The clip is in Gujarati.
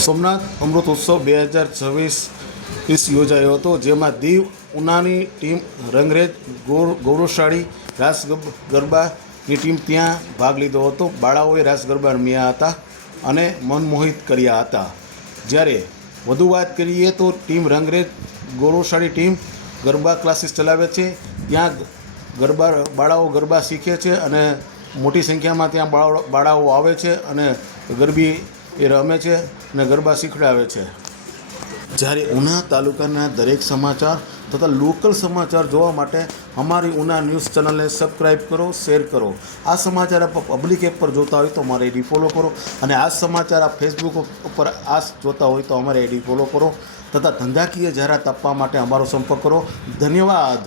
સોમનાથ અમૃત ઉત્સવ 2026 યોજાયો હતો, જેમાં દીવ ઉનાની ટીમ રંગરેજ ગૌરવશાળી રાસ ગરબાની ટીમ ત્યાં ભાગ લીધો હતો. બાળાઓએ રાસ ગરબા રમ્યા હતા અને મનમોહિત કર્યા હતા. જ્યારે વધુ વાત કરીએ તો ટીમ રંગરેજ ગૌરવશાળી ટીમ ગરબા ક્લાસીસ ચલાવે છે. ત્યાં બાળાઓ ગરબા શીખે છે અને મોટી સંખ્યામાં ત્યાં બાળાઓ આવે છે અને ગરબી એ રમે છે અને ગરબા શીખડાવે છે. જ્યારે ઉના તાલુકાના દરેક સમાચાર તથા લોકલ સમાચાર જોવા માટે અમારી ઉના ન્યૂઝ ચેનલને સબસ્ક્રાઈબ કરો, શેર કરો. આ સમાચાર આપ પબ્લિક એપ પર જોતા હોય તો અમારી આઈડી ફોલો કરો, અને આ સમાચાર આપ ફેસબુક ઉપર જોતા હોય તો અમારી આઈડી ફોલો કરો તથા ધંધાકીય જાહેરાત આપવા માટે અમારો સંપર્ક કરો. ધન્યવાદ.